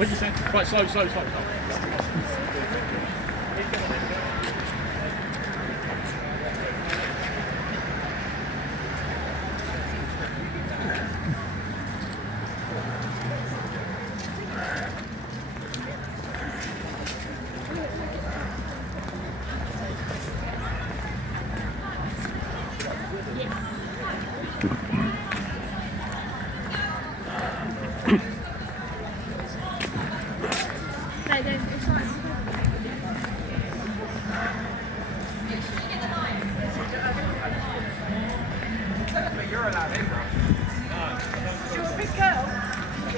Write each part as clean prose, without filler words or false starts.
What did you say? Right, slow, slow, slow. You're allowed in, bro. You're a big girl.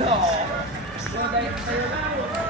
Oh, well, they allow